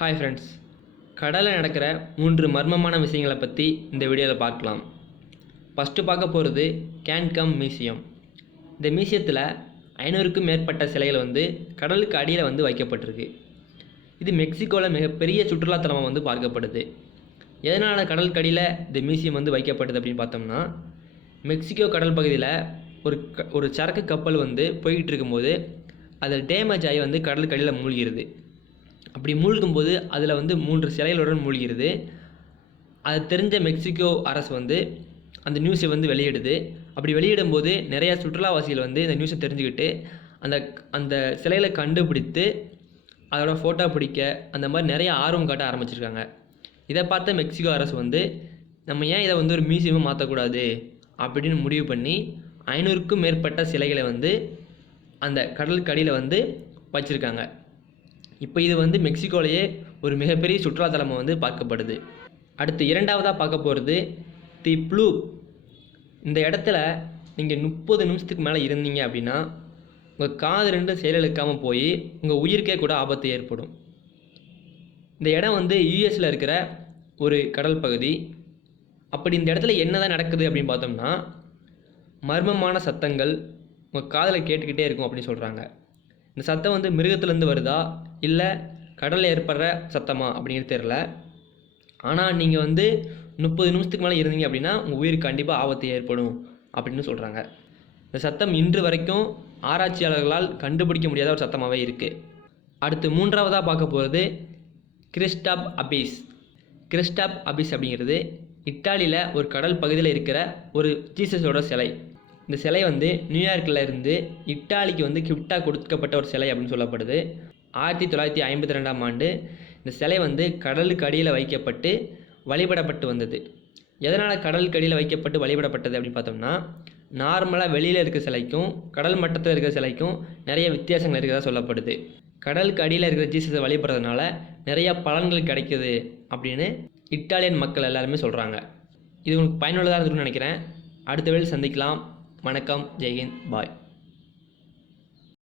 Hi friends, கடலில் நடக்கிற 3 மர்மமான விஷயங்களை பற்றி இந்த வீடியோவில் பார்க்கலாம். ஃபஸ்ட்டு பார்க்க போகிறது cancum மியூசியம். இந்த மியூசியத்தில் 500க்கும் மேற்பட்ட சிலைகள் கடலுக்கு அடியில் வைக்கப்பட்டிருக்கு. இது மெக்சிகோவில் மிகப்பெரிய சுற்றுலாத்தலமாக பார்க்கப்படுது. எதனால் கடலுக்கு அடியில் இந்த மியூசியம் வைக்கப்படுது அப்படின்னு பார்த்தோம்னா, மெக்சிகோ கடல் பகுதியில் ஒரு சரக்கு கப்பல் போய்கிட்டு இருக்கும்போது அதில் டேமேஜ் ஆகி கடலுக்கு அடியில் மூழ்கிறது. அப்படி மூழ்கும்போது அதில் 3 சிலைகளுடன் மூழ்கிறது. அது தெரிஞ்ச மெக்சிகோ அரசு அந்த நியூஸை வெளியிடுது. அப்படி வெளியிடும்போது நிறையா சுற்றுலாவாசிகள் இந்த நியூஸை தெரிஞ்சுக்கிட்டு அந்த சிலைகளை கண்டுபிடித்து அதோட ஃபோட்டோ பிடிக்க அந்த மாதிரி நிறைய ஆர்வம் காட்ட ஆரம்பிச்சிருக்காங்க. இதை பார்த்த மெக்சிகோ அரசு நம்ம ஏன் இதை ஒரு மியூசியமாக மாற்றக்கூடாது அப்படின்னு முடிவு பண்ணி 500க்கும் மேற்பட்ட சிலைகளை அந்த கடலுக்கு அடியில் வச்சுருக்காங்க. இப்போ இது மெக்சிகோலையே ஒரு மிகப்பெரிய சுற்றுலாத்தலமாக பார்க்கப்படுது. அடுத்து இரண்டாவதாக பார்க்க போகிறது தி ப்ளூப். இந்த இடத்துல நீங்கள் 30 நிமிஷத்துக்கு மேலே இருந்தீங்க அப்படின்னா உங்கள் காது 2 செயலிழக்காமல் போய் உங்கள் உயிருக்கே கூட ஆபத்து ஏற்படும். இந்த இடம் யூஎஸில் இருக்கிற ஒரு கடல் பகுதி. அப்படி இந்த இடத்துல என்னதான் நடக்குது அப்படின்னு பார்த்தோம்னா, மர்மமான சத்தங்கள் உங்கள் காதில் கேட்டுக்கிட்டே இருக்கும் அப்படின்னு சொல்கிறாங்க. இந்த சத்தம் மிருகத்துலேருந்து வருதா இல்லை கடலில் ஏற்படுற சத்தமா அப்படிங்கிறது தெரில. ஆனால் நீங்கள் 30 நிமிஷத்துக்கு மேலே இருந்தீங்க அப்படின்னா உங்கள் உயிருக்கு கண்டிப்பாக ஆபத்து ஏற்படும் அப்படின்னு சொல்கிறாங்க. இந்த சத்தம் இன்று வரைக்கும் ஆராய்ச்சியாளர்களால் கண்டுபிடிக்க முடியாத ஒரு சத்தமாகவே இருக்குது. அடுத்து மூன்றாவதாக பார்க்க போகிறது கிறிஸ்ட் அபிஸ். கிறிஸ்ட் அபிஸ் அப்படிங்கிறது இத்தாலியில் ஒரு கடல் பகுதியில் இருக்கிற ஒரு ஜீசஸோட சிலை. இந்த சிலை நியூயார்க்கில் இருந்து இத்தாலிக்கு கிஃப்டாக கொடுக்கப்பட்ட ஒரு சிலை அப்படின்னு சொல்லப்படுது. 1952ஆம் ஆண்டு இந்த சிலை கடலுக்கு அடியில் வைக்கப்பட்டு வழிபடப்பட்டு வந்தது. எதனால் கடலுக்கு அடியில் வைக்கப்பட்டு வழிபடப்பட்டது அப்படின்னு பார்த்தோம்னா, நார்மலாக வெளியில் இருக்கிற சிலைக்கும் கடல் மட்டத்தில் இருக்கிற சிலைக்கும் நிறைய வித்தியாசங்கள் இருக்கிறதா சொல்லப்படுது. கடலுக்கு அடியில் இருக்கிற ஜீசஸை வழிபடுறதுனால நிறையா பலன்கள் கிடைக்குது அப்படின்னு இத்தாலியன் மக்கள் எல்லாருமே சொல்கிறாங்க. இது உங்களுக்கு பயனுள்ளதாக இருக்குன்னு நினைக்கிறேன். அடுத்த வேளையில் சந்திக்கலாம். வணக்கம், ஜெய்ஹிந்த், பாய்.